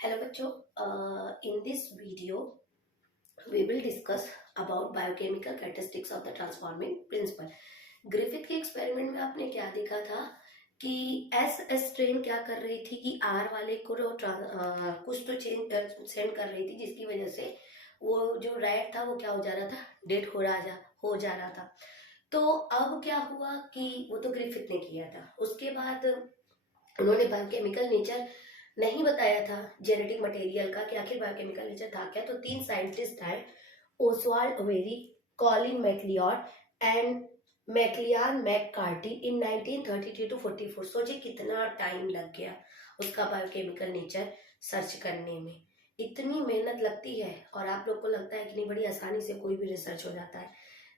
Hello बच्चों, in this video we will discuss about biochemical characteristics of the transforming principle. Griffith के experiment में आपने क्या देखा था कि एस स्ट्रेन क्या कर रही थी कि आर वाले को कुछ तो चेंज सेंड कर रही थी जिसकी वजह से वो जो रैट था वो क्या हो जा रहा था, डेड हो जा रहा था। तो अब क्या हुआ कि वो तो ग्रिफिथ ने किया था, उसके बाद उन्होंने बायोकेमिकल नेचर नहीं बताया था जेनेटिक मटेरियल का कि आखिर बायोकेमिकल नेचर था क्या। तो 3 साइंटिस्ट आए, Oswald Avery, Colin MacLeod and Maclyn McCarty in 1933 to 44। सोचिए कितना टाइम लग गया उसका बायोकेमिकल नेचर सर्च करने में। इतनी मेहनत लगती है और आप लोग को लगता है कि नहीं बड़ी आसानी से कोई भी रिसर्च हो जाता है।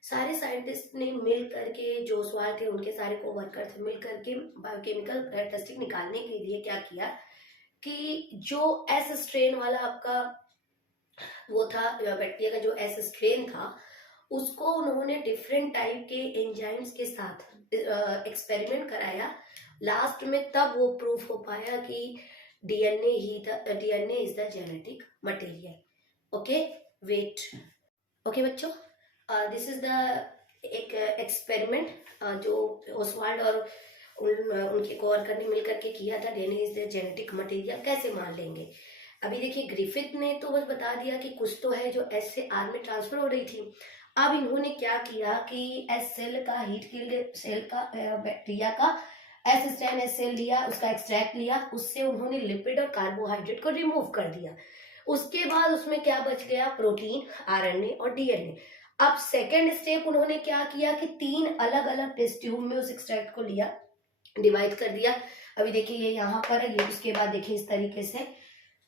सारे साइंटिस्ट ने मिल करके, जो ओसवाल्ड थे उनके सारे को वर्कर थे, मिल करके बायोकेमिकल कैरेक्टरिस्टिक निकालने के लिए क्या किया कि जो एस स्ट्रेन वाला आपका वो था, बैक्टीरिया का जो एस स्ट्रेन था, उसको उन्होंने डिफरेंट टाइप के एंजाइम्स के साथ एक्सपेरिमेंट कराया। लास्ट में तब वो प्रूफ हो पाया कि DNA is the genetic material. Okay wait. Okay बच्चों, दिस इज द एक एक्सपेरिमेंट जो ओसवाल्ड और उनके कोवर्कर ने मिलकर के किया था। DNA is the genetic material कैसे मान लेंगे। अभी देखिए ग्रिफिथ ने तो बस बता दिया कि कुछ तो है जो एस से आर में ट्रांसफर हो रही थी। अब इन्होंने क्या किया कि एस सेल का, हीट किल्ड सेल का, बैक्टीरिया का एस स्ट्रेन एस सेल लिया, उसका एक्सट्रैक्ट लिया, उससे उन्होंने लिपिड और कार्बोहाइड्रेट को रिमूव कर दिया। उसके बाद उसमें क्या बच गया, प्रोटीन, आरएनए और डीएनए। अब सेकेंड स्टेप उन्होंने क्या किया कि 3 अलग अलग टेस्ट ट्यूब में उस एक्सट्रैक्ट को लिया, डिवाइड कर दिया। अभी देखिए ये यहाँ पर है, ये उसके बाद देखिए इस तरीके से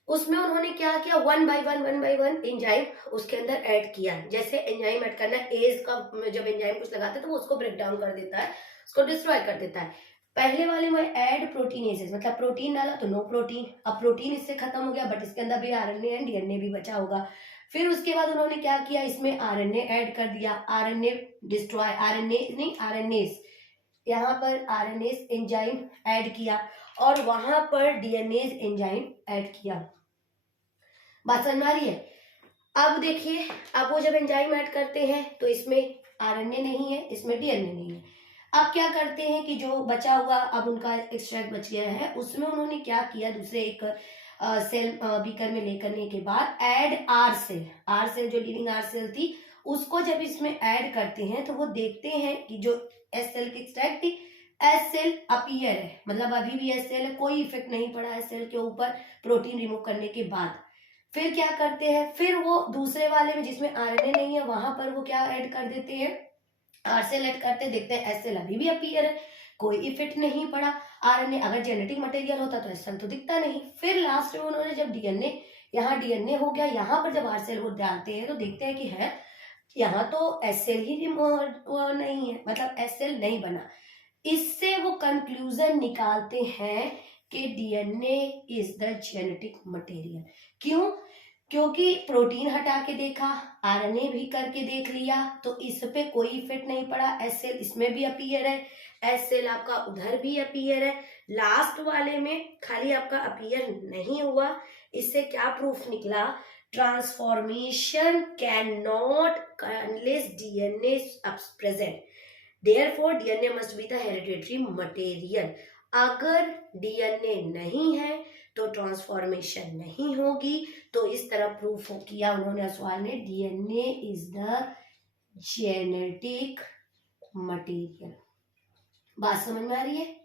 उसमें उन्होंने क्या किया, वन बाय वन एंजाइम उसके अंदर ऐड किया। जैसे एंजाइम ऐड करना, एज का जब एंजाइम कुछ लगाते हैं तो वो उसको ब्रेक डाउन कर देता है, उसको डिस्ट्रॉय कर देता है। पहले वाले में ऐड प्रोटीनेसेस, मतलब प्रोटीन डाला तो नो प्रोटीन, अब प्रोटीन इससे खत्म हो गया बट इसके अंदर भी आरएनए एंड डीएनए भी बचा होगा। फिर उसके बाद उन्होंने क्या किया, इसमें आरएनए ऐड कर दिया, आरएनए डिस्ट्रॉय, आरएनए नहीं आरएनएस, यहाँ पर आरएनएस एंजाइम ऐड किया और वहां पर डीएनएस एंजाइम ऐड किया। बात समझ में आ रही है। अब देखिए, अब वो जब एंजाइम ऐड करते हैं तो इसमें आरएनए नहीं है, इसमें डीएनए नहीं है। अब क्या करते हैं कि जो बचा हुआ अब उनका एक्सट्रैक्ट बच गया है, उसमें उन्होंने क्या किया, दूसरे एक सेल बीकर में लेकर के बाद ऐड आर सेल जो लिविंग आर सेल थी उसको जब इसमें ऐड करते हैं तो वो देखते हैं कि जो एस सेल की एक्सट्रैक्ट थी, एस सेल अपीयर है, मतलब अभी भी एस सेल है, कोई इफेक्ट नहीं पड़ा एस सेल के ऊपर प्रोटीन रिमूव करने के बाद। फिर क्या करते हैं, फिर वो दूसरे वाले में जिसमें आरएनए नहीं है वहां पर वो क्या ऐड कर देते हैं, आर सेल ऐड करते, देखते हैं एस सेल अभी भी अपीयर है, कोई इफेक्ट नहीं पड़ा। आरएनए अगर जेनेटिक मटेरियल होता तो एस सेल तो दिखता नहीं। फिर लास्ट में उन्होंने जब डीएनए, यहाँ डीएनए हो गया, यहाँ पर जब आर सेल वो डालते हैं तो देखते हैं कि है यहाँ तो एस सेल ही नहीं है, मतलब एस सेल नहीं बना। इससे वो कंक्लूजन निकालते हैं कि DNA is the genetic material. क्यों? क्योंकि प्रोटीन हटा के देखा, आरएनए भी करके देख लिया तो इस पे कोई इफेक्ट नहीं पड़ा, एस सेल इसमें भी अपीयर है, एस सेल आपका उधर भी अपीयर है, लास्ट वाले में खाली आपका अपीयर नहीं हुआ। इससे क्या प्रूफ निकला, transformation can not unless DNA present, therefore DNA must be the hereditary material. अगर डीएनए नहीं है तो ट्रांसफॉर्मेशन नहीं होगी। तो इस तरह प्रूफ किया उन्होंने ओसवाल्ड ने, DNA is the genetic material. बात समझ में आ रही है?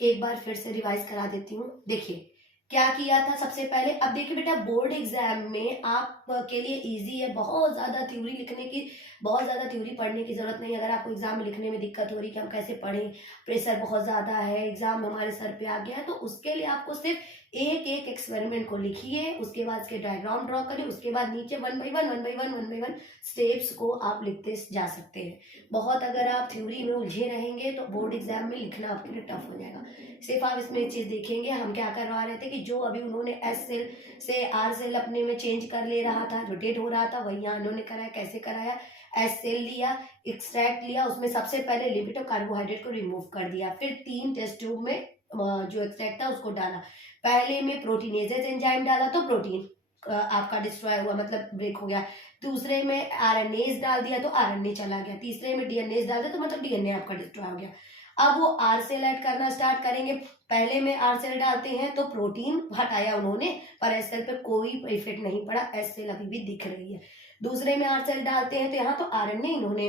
एक बार फिर से रिवाइज करा देती हूँ। देखिए क्या किया था सबसे पहले। अब देखिए बेटा, बोर्ड एग्जाम में आप के लिए इजी है, बहुत ज्यादा थ्योरी लिखने की, बहुत ज्यादा थ्योरी पढ़ने की जरूरत नहीं। अगर आपको एग्जाम में लिखने में दिक्कत हो रही कि हम कैसे पढ़ें, प्रेशर बहुत ज्यादा है, एग्जाम हमारे सर पे आ गया है, तो उसके लिए आपको सिर्फ एक एक एक्सपेरिमेंट को लिखिए, उसके बाद इसके डायग्राम ड्रॉ करिए, उसके बाद नीचे वन बाई वन स्टेप्स को आप लिखते जा सकते हैं। बहुत अगर आप थ्योरी में उलझे रहेंगे तो बोर्ड एग्जाम में लिखना आपके लिए टफ हो जाएगा। सिर्फ आप इसमें एक चीज देखेंगे, हम क्या करवा रहे थे कि जो अभी उन्होंने एस सेल से आर सेल अपने में चेंज कर ले रहा था, रोटेट हो रहा था, वही यहाँ उन्होंने कराया। कैसे कराया, एस सेल लिया, एक्सट्रैक्ट लिया, उसमें सबसे पहले लिपिड और कार्बोहाइड्रेट को रिमूव कर दिया, फिर 3 टेस्ट ट्यूब में जो एक्सट्रैक्ट था उसको डाला। पहले में प्रोटीनेजेज एंजाइम डाला तो प्रोटीन आपका डिस्ट्रॉय हुआ, मतलब ब्रेक हो गया। दूसरे में आरएनएज डाल दिया तो आरएनए चला गया। तीसरे में डीएनए डाल दिया तो मतलब डीएनए आपका डिस्ट्रॉय हो गया। अब वो आर सेल ऐड करना स्टार्ट करेंगे। पहले में आर सेल डालते हैं तो प्रोटीन हटाया उन्होंने, पर एस सेल पे कोई इफेक्ट नहीं पड़ा, एस सेल अभी भी दिख रही है। दूसरे में आर सेल डालते हैं तो यहाँ तो आरएनए इन्होंने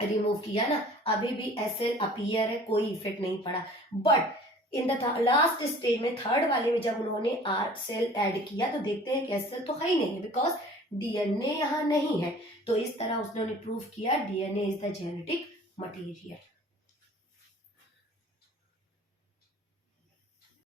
रिमूव किया ना, अभी भी एस सेल अपीयर है, कोई इफेक्ट नहीं पड़ा। But in the last stage में, थर्ड वाले में जब उन्होंने आर सेल ऐड किया तो देखते हैं कि एस सेल तो है ही नहीं है, बिकॉज डीएनए यहाँ नहीं है। तो इस तरह उसने प्रूव किया DNA is the genetic material.